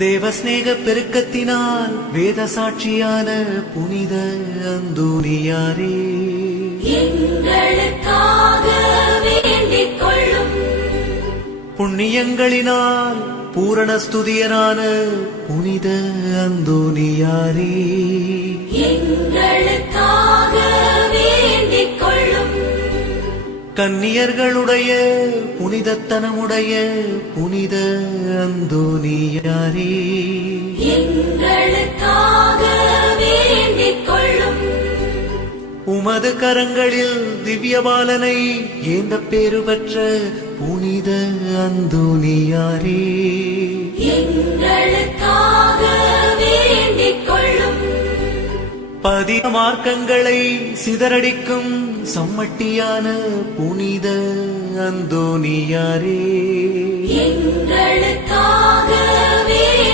தேவஸ்நேக பெருக்கத்தினால் வேத சாட்சியான புனித அந்தோனியாரே, எங்களுக்காக வேண்டிக் கொள்ளும். புண்ணியங்களினால் பூரண ஸ்துதியனான புனித அந்தோனியாரே, எங்களுக்காக வேண்டிக் கொள்ளும். கன்னியர்களுடைய புனிதத்தனமுடைய புனித அந்தோனியாரே, எங்களுக்காக வேண்டிக் கொள்ளும். உமது கரங்களில் திவ்ய பாலனை ஏந்த பேறு பெற்ற புனித அந்தோனியாரே, எங்களுக்காக வேண்டிக் கொள்ளும். பதிய மார்க்கங்களை சிதறடிக்கும் சம்மட்டியான புனித அந்தோனியாரே, எங்களுக்காக வேண்டிக்